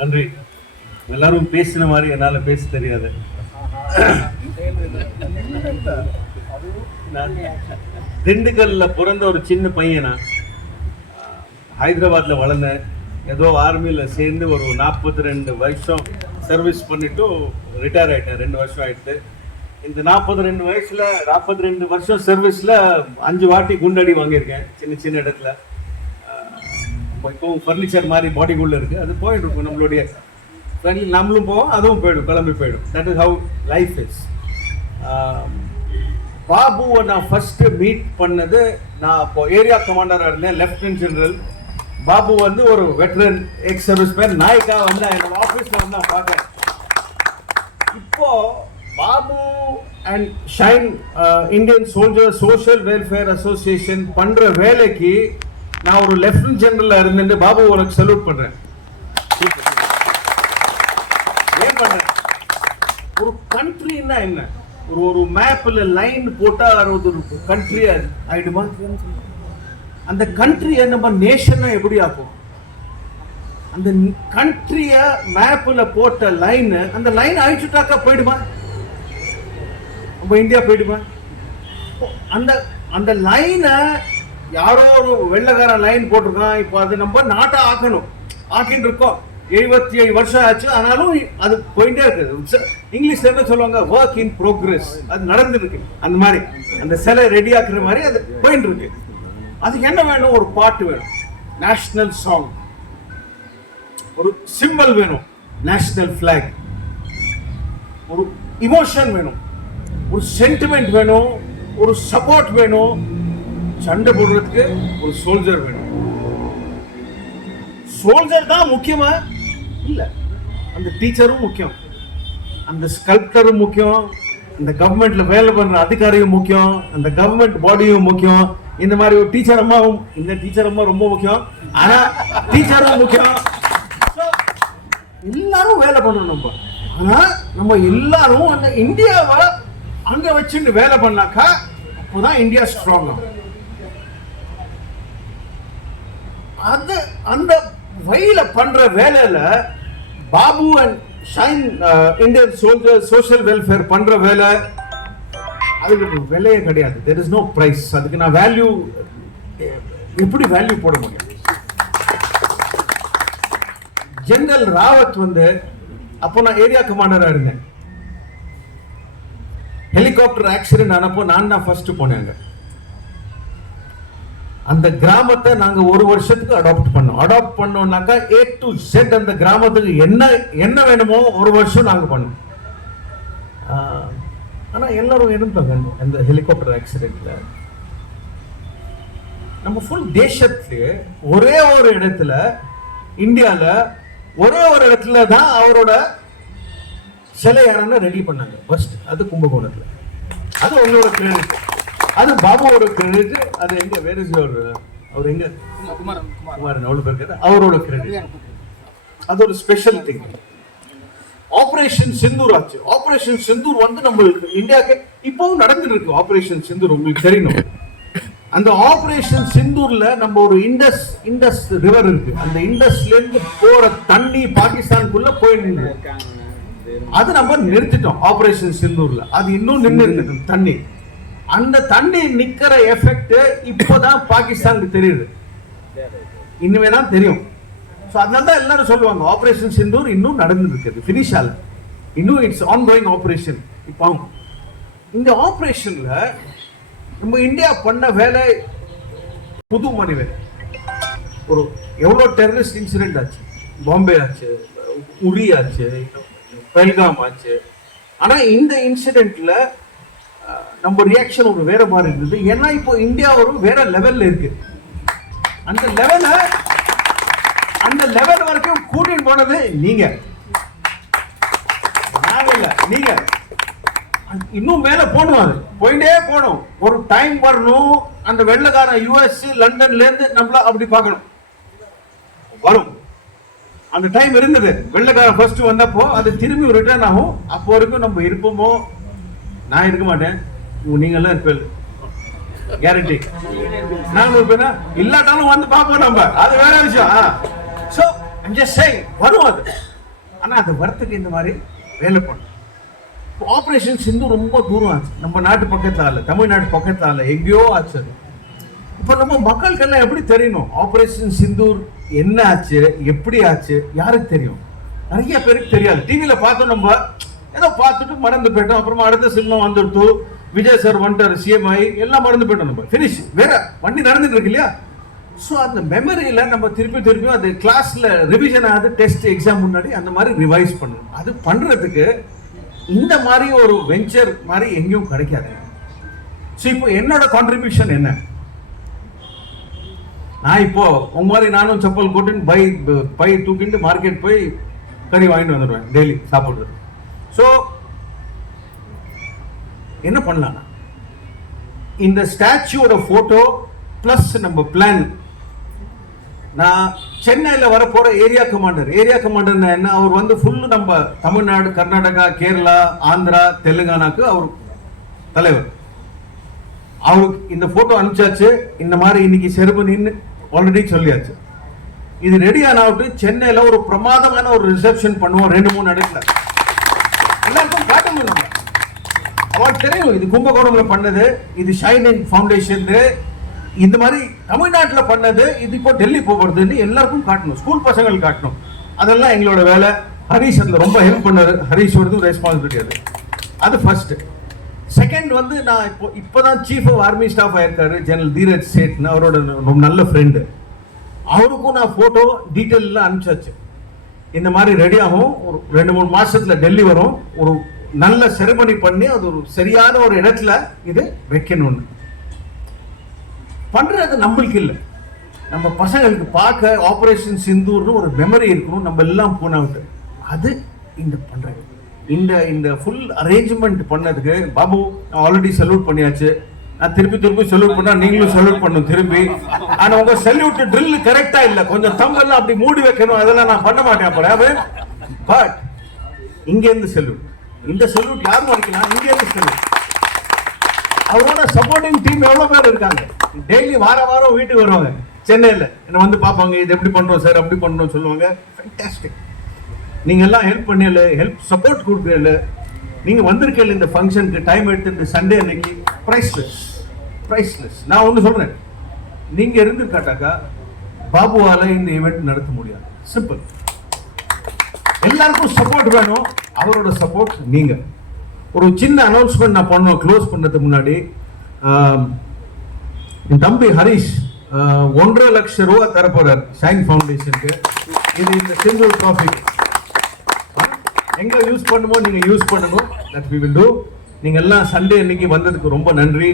நன்றி. எல்லாரும் பேசின மாதிரி என்னால் பேச தெரியாது. திண்டுக்கல்ல பிறந்த ஒரு சின்ன பையனா ஹைதராபாத்தில் வளர்ந்தேன். ஏதோ ஆர்மியில் சேர்ந்து ஒரு 42 வருஷம் சர்வீஸ் பண்ணிவிட்டு ரிட்டையர் ஆகிட்டேன். 2 வருஷம் ஆகிடுது. இந்த 42 வருஷம் சர்வீஸில் 5 வாட்டி குண்டடி வாங்கியிருக்கேன் சின்ன சின்ன இடத்துல. இப்போவும் ஃபர்னிச்சர் மாதிரி பாடிக்குள்ளே இருக்குது. அது போயிட்டு இருக்கும். நம்மளுடைய நம்மளும் போவோம், அதுவும் போயிடும், கிளம்பி போயிடும். That is how life is. பாபுவை நான் ஃபர்ஸ்ட் மீட் பண்ணது, நான் இப்போ ஏரியா கமாண்டராக இருந்தேன், லெப்டினன்ட் ஜெனரல். பாபு வந்து ஒரு veteran ex service man. Nykaa வந்து என்னோட ஆஃபீஸில் வந்து நான் பார்த்தேன். இப்போ Babu and shine Indian soldier social welfare association பண்ணுற வேலைக்கு நான் ஒரு லெப்டினன்ட் ஜெனரலில் இருந்துட்டு பாபு உனக்கு சல்யூட் பண்ணுறேன். ஏன் பண்ணுறேன்? ஒரு கண்ட்ரின்னா என்ன? ஒரு மேப்பில் லைன் போட்டால் அது ஒரு கண்ட்ரி ஆயிடுமா? அந்த கண்ட்ரியை நம்ம நேஷனை எப்படி ஆக்கும்? அந்த கண்ட்ரியை மேப்பில் போட்ட லைன், அந்த லைன் அழிச்சுட்டாக்கா போயிடுமா? நம்ம இந்தியா போயிடுமா? அந்த அந்த லைனை யாரோ ஒரு வெள்ளக்காரன் லைன் போட்டிருக்கான். இப்போ அது நம்ம நாட்டை ஆக்கணும், ஆக்கின்னு இருக்கோம். 77 வருஷம் ஆச்சு, ஆனாலும் அது போயிட்டே இருக்குது. இங்கிலீஷ்ல என்ன சொல்லுவாங்க? Work in progress. அது நடந்துருக்கு. அந்த மாதிரி அந்த சிலை ரெடி ஆக்குற மாதிரி அது போயிட்டு இருக்கு. அதுக்கு என்ன வேணும்? ஒரு பாட்டு வேணும், நேஷனல் சாங். ஒரு சிம்பிள் வேணும், நேஷனல் பிளாக். ஒரு இமோஷன் வேணும், ஒரு சென்டிமெண்ட் வேணும், ஒரு சப்போர்ட் வேணும். சண்டை போடுறதுக்கு ஒரு சோல்ஜர் வேணும். சோல்ஜர் தான் முக்கியமா? இல்ல, அந்த டீச்சரும் முக்கியம், அந்த ஸ்கல்ப்டரும் முக்கியம், அந்த கவர்மெண்ட்ல வேலை பண்ற அதிகாரியும் முக்கியம், அந்த கவர்மெண்ட் பாடியும் முக்கியம். இந்த மாதிரி ஒரு டீச்சர் அம்மாவும், இந்த டீச்சர் அம்மா ரொம்ப முக்கியம், ஆனா டீச்சரும் முக்கியம். எல்லாரும் வேலை பண்ணணும் நம்ம. ஆனா நம்ம எல்லாரும் அந்த இந்தியாவை அங்க வச்சுட்டு வேலை பண்ணாக்கா அப்போதான் இந்தியா ஸ்ட்ராங் ஆகும். அது அந்த வழியில பண்ற வேலையில Babu and shine Indian soldier social welfare பண்ற வேலை, அதுக்கு விலையே கிடையாது. there is no price. அதுக்கு நான் வேல்யூ எப்படி வேல்யூ போட முடியும்? ஜெனரல் ராவத் வந்து, அப்போ நான் ஏரியா கமாண்டரா இருந்தேன். ஹெலிகாப்டர் ஆக்சிடென்ட் ஆனப்போ நான் தான் ஃபர்ஸ்ட் போனேங்க. அந்த கிராமத்தை நாங்க 1 வருஷத்துக்கு அடாப்ட் பண்ணோம். அடாப்ட் பண்ணோம்னாக்கா A to Z அந்த கிராமத்துக்கு என்ன வேணுமோ 1 வருஷம் நாங்க பண்ணோம். ஆனா எல்லாரும் இருந்தாங்க அந்த ஹெலிகாப்டர் ஆக்சிடென்ட்ல. நம்ம ஃபுல் தேசத்துக்கு ஒரே ஒரு இடத்துல, இந்தியால ஒரே ஒரு இடத்துல தான் அவரோட சிலை யாருன்னு ரெடி பண்ணாங்க ஃபர்ஸ்ட். அது கும்பகோணத்துல. அது உங்களோட கிரெடிட், அது பாபுவோட கிரெடிட். அது எங்க வேற அவர் எங்க குமாரன் அவ்வளவு பேருக்கு அவரோட கிரெடிட். அது ஒரு ஸ்பெஷல் திங். ஆபரேஷன் சிந்தூர் ஆச்சு. ஆபரேஷன் சிந்தூர் வந்து நம்மளுக்கு இந்தியாவுக்கு இப்பவும் நடந்துட்டு இருக்கு. ஆபரேஷன் சிந்தூர் உங்களுக்கு தெரியணும். அந்த ஆபரேஷன் சிந்தூர்ல நம்ம ஒரு இண்டஸ் ரிவர் இருக்கு. அந்த இண்டஸ்ல இருந்து போற தண்ணி பாகிஸ்தானுக்குள்ள போயிட்டு, அது நம்ம நிறுத்திட்டோம் ஆபரேஷன் சிந்தூர்ல. அது இன்னும் நின்று தண்ணி. அந்த தண்ணி நிக்கிற எஃபெக்ட் இப்போதான் பாகிஸ்தானுக்கு தெரியுது, இனிமே தான் தெரியும். அதனால தான் எல்லாரும் சொல்லுவாங்க ஆபரேஷன் சிந்தூர் இன்னும் நடந்துட்டு இருக்குது, பினிஷ் ஆகல, இன்னும் இட்ஸ் ஆன் கோயிங் ஆபரேஷன். இப்போ இந்த ஆபரேஷன்ல நம்ம இந்தியா பண்ண வேலை புது மணி வேலை. ஒரு எவ்வளோ டெரரிஸ்ட் இன்சிடென்ட் ஆச்சு, பாம்பே ஆச்சு, உரி ஆச்சு, பெல்காம் ஆச்சு. ஆனா இந்த இன்சிடென்ட்ல நம்ம ரியாக்ஷன் ஒரு வேற மாதிரி இருந்தது. ஏன்னா இப்போ இந்தியா ஒரு வேற லெவல்ல இருக்கு. அந்த லெவல் வரைக்கும் கூட்டிட்டு போனது நீங்க, நாங்க இல்ல, நீங்க. இன்னும் மேல போகணும், அது போயிட்டே போகணும். ஒரு டைம் வரணும், அந்த வெள்ளக்காரன் US லண்டன்ல இருந்து நம்மள அப்படி பார்க்கணும், வரும். அந்த டைம் இருந்தது. வெள்ளக்காரன் ஃபர்ஸ்ட் வந்தப்போ அது திரும்பி ரிட்டர்ன் ஆகும். அப்போ வரைக்கும் நம்ம இருப்போமோ? நான் இருக்க மாட்டேன், நீங்க எல்லாம் இருப்பேன், கேரண்டி. நான் இருப்பேனா? இல்லாட்டாலும் வந்து பார்ப்போம் நம்ம, அது வேற விஷயம். ஸோ வரும் அது. ஆனா அது வரத்துக்கு இந்த மாதிரி வேலை பண்ணும். ஆபரேஷன் சிந்து ரொம்ப தூரம் ஆச்சு, நம்ம நாட்டு பக்கத்துல இல்ல, தமிழ்நாடு பக்கத்துல இல்ல, எங்கேயோ ஆச்சு அது. இப்ப நம்ம மக்களுக்கெல்லாம் எப்படி தெரியணும் ஆபரேஷன் சிந்தூர் என்ன ஆச்சு, எப்படி ஆச்சு, யாருக்கு தெரியும்? நிறைய பேருக்கு தெரியாது. டிவியில பார்த்தோம், நம்ம ஏதோ பார்த்துட்டு மறந்து போயிட்டோம். அப்புறமா அடுத்த சினிமா வந்துடுத்து, விஜய் சார் வந்துட்டார், சிஎம்ஐ, எல்லாம் மறந்து போயிட்டோம். நம்ம ஃபினிஷ், வேற வண்டி நடந்துட்டு இருக்கு இல்லையா? ஸோ அந்த மெமரியில நம்ம திருப்பியும் அது கிளாஸ்ல ரிவிஷன் ஆகுது, டெஸ்ட் எக்ஸாம் முன்னாடி அந்த மாதிரி ரிவைஸ் பண்ணணும். அது பண்றதுக்கு இந்த மாதிரி ஒரு வெஞ்சர் மாதிரி எங்கேயும் கிடைக்காது. ஸோ இப்போ என்னோட கான்ட்ரிபியூஷன் என்ன? நான் இப்போ உங்க மாதிரி நானும் செப்பல் போட்டு பை தூக்கிட்டு மார்க்கெட் போய் கறி வாங்கிட்டு வந்துடுவேன் டெய்லி சாப்பிடுறது. ஸோ என்ன பண்ணலாம், இந்த ஸ்டாச்சுவோட போட்டோ பிளஸ் நம்ம பிளான், நான் சென்னையில் வரப்போற ஏரியா கமாண்டர் என்ன, அவர் வந்து ஃபுல்லு நம்ம தமிழ்நாடு, கர்நாடகா, கேரளா, ஆந்திரா, தெலுங்கானாக்கு அவர் தலைவர். அவருக்கு இந்த போட்டோ அனுப்பிச்சாச்சு. இந்த மாதிரி இன்னைக்கு செருமனின்னு ஆல்ரெடி சொல்லியாச்சு. இது ரெடி ஆனாவிட்டு சென்னையில ஒரு பிரமாதமான ஒரு ரிசப்ஷன் பண்ணுவோம் 2-3 இடத்துல. எல்லாருக்கும் காட்டணும். நம்ம அவருக்கு தெரியும் இது கும்பகோணம்ல பண்ணது, இது ஷைனிங் ஃபவுண்டேஷன், இந்த மாதிரி தமிழ்நாட்டில் பண்ணது, இது இப்போ டெல்லி போகிறதுன்னு எல்லாருக்கும் காட்டணும், ஸ்கூல் பசங்களுக்கு காட்டணும். அதெல்லாம் எங்களோட வேலை. ஹரீஷ் அதில் ரொம்ப ஹெல்ப் பண்ணாரு. ஹரீஷோடது ரெஸ்பான்சிபிலிட்டி அது. அது ஃபர்ஸ்ட். செகண்ட் வந்து நான் இப்போதான் சீஃப் ஆஃப் ஆர்மி ஸ்டாஃப் ஆயிருக்காரு ஜெனரல் தீரஜ் சேட்னு, அவரோட ரொம்ப நல்ல ஃப்ரெண்டு. அவருக்கும் நான் போட்டோ டீட்டெயிலாம் அனுப்பிச்சாச்சு. இந்த மாதிரி ரெடி ஆகும், ஒரு 2-3 மாசத்துல டெல்லி வரும், ஒரு நல்ல செரமனி பண்ணி அது ஒரு சரியான ஒரு இடத்துல இது வைக்கணும்னு பண்றது நம்மளுக்கு இல்லை, நம்ம பசங்களுக்கு பார்க்க ஆபரேஷன் சிந்தூர்னு ஒரு மெமரி இருக்கணும். நம்ம எல்லாம் போனவிட்டு அது இந்த பண்றது. இந்த ஃபுல் அரேஞ்ச்மெண்ட் பண்ணதுக்கு பாபு ஆல்ரெடி சல்யூட் பண்ணியாச்சு. நான் திருப்பி சல்யூட் பண்ணா நீங்களும் சல்யூட் பண்ணணும் திரும்பி. ஆனா உங்க சல்யூட் ட்ரில் கரெக்டா இல்ல, கொஞ்சம் தம்பெல்லாம் அப்படி மூடி வைக்கணும், அதெல்லாம் நான் பண்ண மாட்டேன். அப்புறம் பட் இங்க இருந்து சல்யூட், இந்த சல்யூட் யாரும் வைக்கலாம், இங்க இருந்து சல்யூட். அவரோட சப்போர்ட்டிங் டீம் எவ்வளவு பேர் இருக்காங்க. டெய்லி வாரம் வீட்டுக்கு வருவாங்க சென்னையில, என்ன வந்து பார்ப்பாங்க, இது எப்படி பண்றோம் சார், அப்படி பண்றோம் சொல்லுவாங்க. ஃபேண்டாஸ்டிக். நீங்க எல்லாம் ஹெல்ப் பண்ணல, ஹெல்ப் சப்போர்ட் கொடுக்கல, நீங்க வந்திருக்கல இந்த ஃபங்க்ஷனுக்கு டைம் எடுத்து இந்த சண்டே அன்னைக்கு பிரைஸ்லெஸ். நான் ஒன்று சொல்றேன், நீங்க இருந்து காட்டாக்கா பாபுவால இந்த ஈவெண்ட் நடத்த முடியாது. சிம்பிள். எல்லாருக்கும் சப்போர்ட் வேணும், அவரோட சப்போர்ட் நீங்க. ஒரு சின்ன அனௌன்ஸ்மெண்ட் நான் பண்ணோம் க்ளோஸ் பண்ணதுக்கு முன்னாடி. என் தம்பி ஹரிஷ் 1.5 லட்சம் ரூபா தரப்போறார் ஷைன் ஃபவுண்டேஷனுக்கு. இது இந்த சிங்கிள் ட்ராஃபி எங்க யூஸ் பண்ணுமோ நீங்க யூஸ் பண்ணணும். That we will do. நீங்க எல்லாம் சண்டே அன்னைக்கு வந்ததுக்கு ரொம்ப நன்றி.